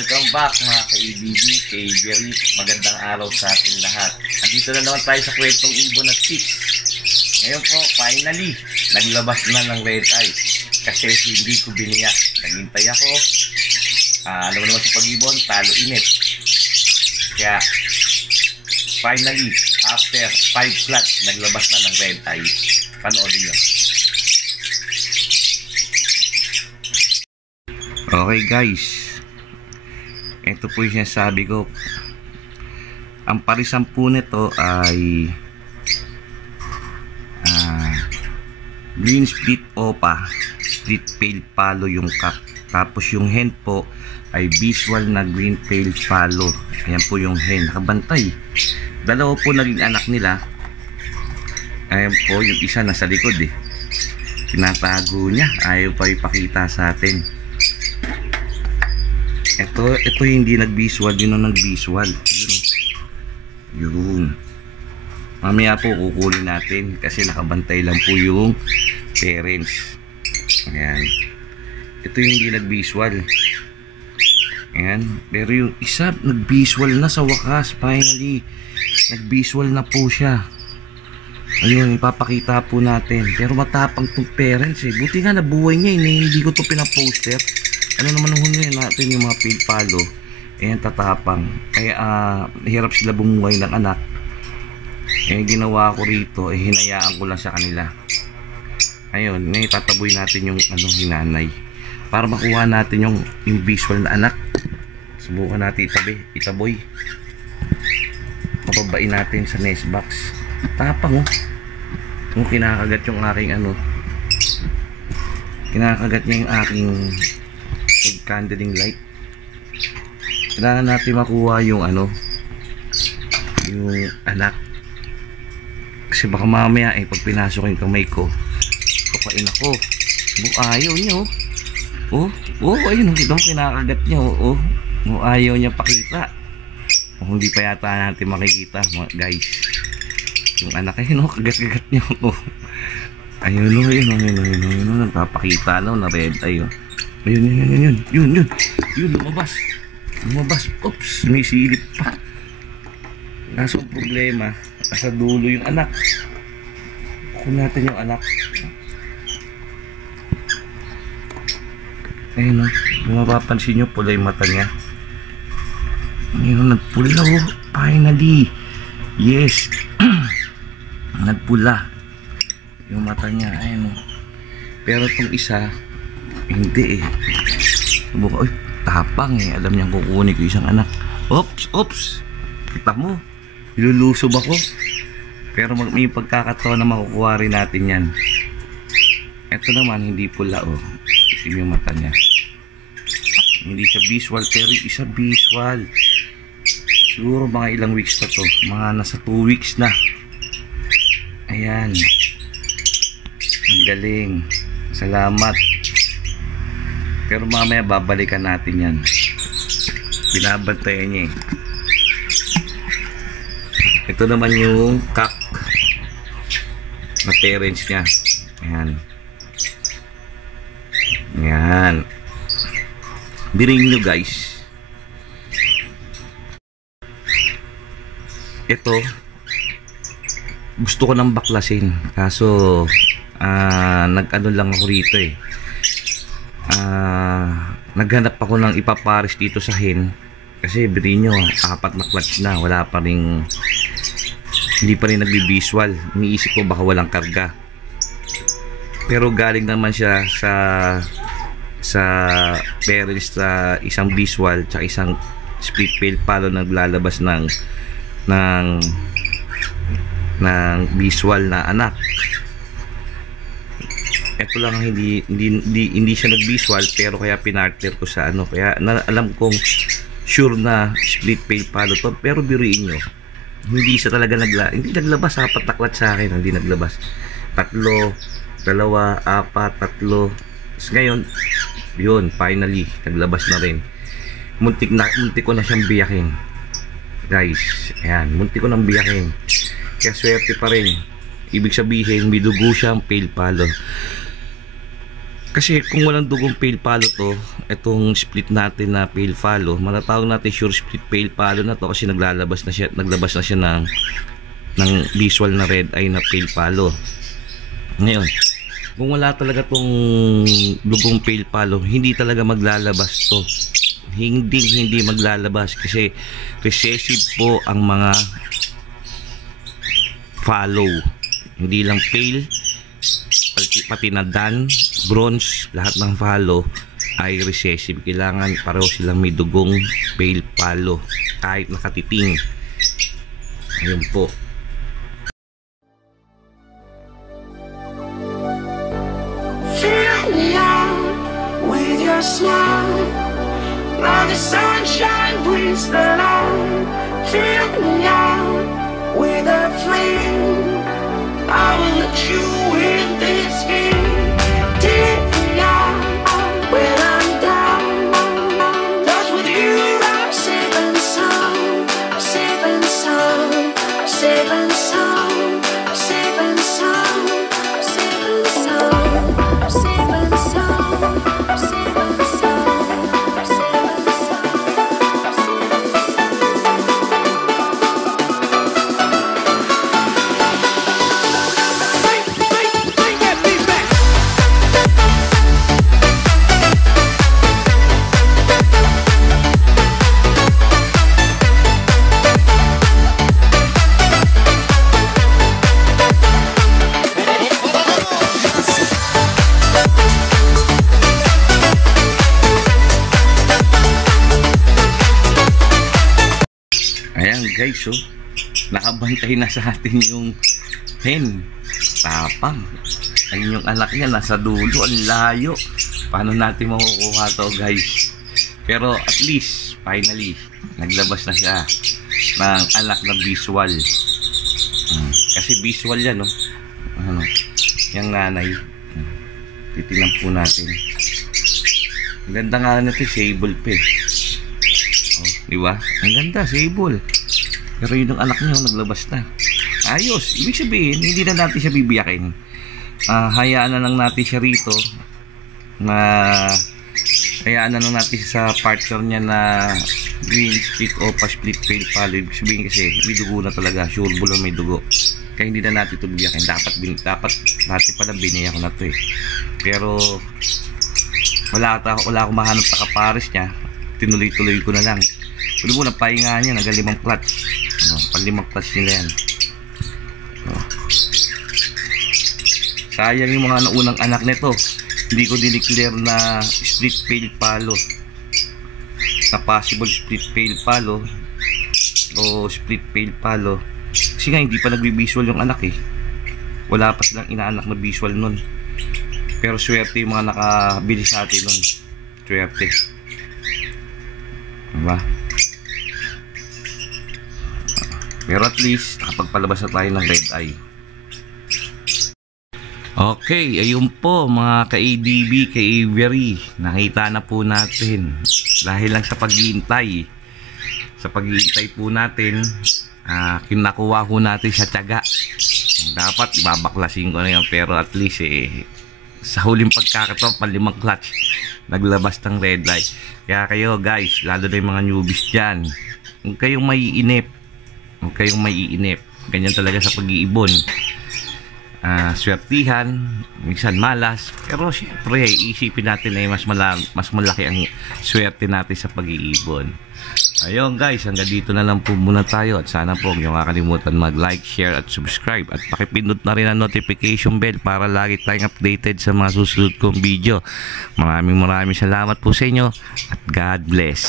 Welcome back mga ka-ABB, kay-Berry. Magandang araw sa ating lahat. Andito na naman tayo sa kwentong ibon at chicks. Ngayon po, finally, naglabas na ng red eye. Kasi hindi ko biniyak. Naghintay ako. Alam mo naman sa pag-ibon, talo init. Kaya, finally, after 5 flats, naglabas na ng red eye. Panoodin nyo. Okay guys, ito po yung sinasabi ko. Ang parisan po nito ay green split opa, split pale palo yung cup. Tapos yung hen po ay visual na green pale palo. Ayan po yung hen, nakabantay. Dalawa po naging anak nila. Ayan po, yung isa nasa likod eh. Tinatago niya, ayaw pa ipakita sa atin. Ito hindi nag-visual, yun ang nag-visual. Yun. Mamaya po kukunin natin kasi nakabantay lang po yung parents. Ayan. Ito yung hindi nag-visual. Ayan. Pero yung isa nag-visual na sa wakas. Finally, nag-visual na po siya. Ayun, ipapakita po natin. Pero matapang tong parents eh. Buti nga nabuhay niya eh. Hindi ko to pinaposter. Ano naman ang hunin natin yung mga pale palo. Ayan, tatapang. Kaya hirap sila bumuhay ng anak. Ginawa ko rito, hinayaan ko lang sa kanila. Ayun, ngayon tataboy natin yung hinanay. Para makuha natin yung visual na anak. Subukan natin itaboy. Papabain natin sa nest box. Tapang oh. Kung kinakagat yung aking kinakagat niya yung aking egg candling light. Kailangan natin makuha yung yung anak. Kasi baka mamaya pag pinasok yung kamay ko, kapain ako. Ayaw niya ayun, kita mo kinakagat niya ayaw niya pakita. Hindi pa yata natin makikita guys yung anak kagat-kagat niya ayun nagpapakita na red eye yun lumabas, oops, may silip pa. Kaso problema nasa dulo yung anak. Kunin natin yung anak. Ayun kung mapapansin nyo, pula yung mata niya. Ayun, nagpula finally, yes. Nagpula yung mata niya. Ayun pero itong isa hindi tapang alam niyang kukunin ko isang anak. Oops, kita mo, ilulusob ako. Pero may pagkakataon na makukuha rin natin yan. Ito naman hindi pula itim yung mata niya. Hindi siya visual pero isa visual. Siguro mga ilang weeks na to, mga nasa 2 weeks na. Ayan, ang galing, salamat. Pero mamaya babalikan natin yan. Binabantayan niya Ito naman yung cock na parents niya. Ayan. Biring nyo guys. Ito gusto ko nang baklasin. Kaso nag-ano lang ako rito naghanap ako ng ipapares dito sa hen. Kasi birin nyo 4 na clutch na, wala pa rin, hindi pa rin nagbi-visual. Iniisip ko baka walang karga, pero galing naman siya sa parents sa isang visual tsaka isang split pale palo naglalabas ng visual na anak. Ito lang hindi siya nag-visual pero kaya pinartner ko sa kaya alam kong sure na split pale palo to. Pero biruin nyo, hindi siya talaga hindi naglabas. 4 na clutch sa akin, hindi naglabas. 3, 2, 4, 3. Ngayon yun, finally naglabas na rin. Muntik ko na siyang biyakin guys. Ayan, muntik ko nang biyakin. Kaya swerte pa rin. Ibig sabihin may dugo siyang pale palo. Kasi kung walang dugong pale follow to, itong split natin na pale follow, matatawag natin sure split pale follow na to kasi naglabas na siya ng visual na red eye na pale follow. Ngayon, kung wala talaga tong dugong pale follow, hindi talaga maglalabas to. Hindi maglalabas kasi recessive po ang mga follow. Hindi lang pale, pati na dan, bronze, lahat ng follow ay recessive. Kailangan pareho silang may dugong pale follow kahit nakatiting. Ayun po. Fill me out with your smile, like the sunshine brings the light. Fill me out with a flame, I will let you in this game. Take me out when I'm down. Just with you I'm safe and sound, safe and sound, safe and sound, safe and sound, safe and sound, safe and sound, safe and sound, safe and sound. Ayan guys, oh, nakabantay na sa atin yung hen. Tapang. Ayun yung anak niya nasa dulo, ang layo. Paano natin makukuha to guys? Pero at least finally naglabas na siya ng anak na visual. Kasi visual yan, oh. Ano, yung nanay. Titingnan po natin. Ang ganda nga na ito, sable pa eh. Diba? Ang ganda, sable. Pero yun ang anak niya, naglabas na. Ayos. Ibig sabihin, hindi na natin siya bibiyakin. Hayaan na lang natin siya rito. Hayaan na lang natin sa partner niya na green split o pa-split pale follow. Ibig sabihin kasi, may dugo na talaga. Sure bull may dugo. Kaya hindi na natin ito bibiyakin. Dapat natin pala binaya ko na ito eh. Pero, wala akong mahanap sa kapares niya. Tinuloy-tuloy ko na lang. Pwede mo napahinga niya, nagalimang clutch. Panlimang clutch nila yan. Sayang yung mga naunang anak nito. Hindi ko dineclare na split pale follow. Na possible split pale follow o split pale follow. Kasi nga hindi pa nagbi-visual yung anak eh. Wala pa silang inaanak na visual nun. Pero swerte yung mga nakabili sa atin nun. Swerte. Diba? Pero at least nakapagpalabas na tayo ng red eye. Okay, ayun po mga ka-ADB, ka-Avery, nakita na po natin dahil lang sa paghihintay po natin, kinakuha po natin sa tiyaga. Dapat ibabaklasin ko na yan, pero at least sa huling pagkakataon, panlimang clutch naglabas ng red eye. Kaya kayo guys, lalo na yung mga newbies dyan, huwag kayong maiinip. Ganyan talaga sa pag-iibon. Swertihan, minsan malas, pero syempre isipin natin ay mas malaki ang swerte natin sa pag-iibon. Ayun guys, hanggang dito na lang po muna tayo at sana po huwag niyo kakalimutan mag-like, share at subscribe at pakipindot na rin ang notification bell para lagi tayong updated sa mga susunod kong video. Maraming salamat po sa inyo at God bless.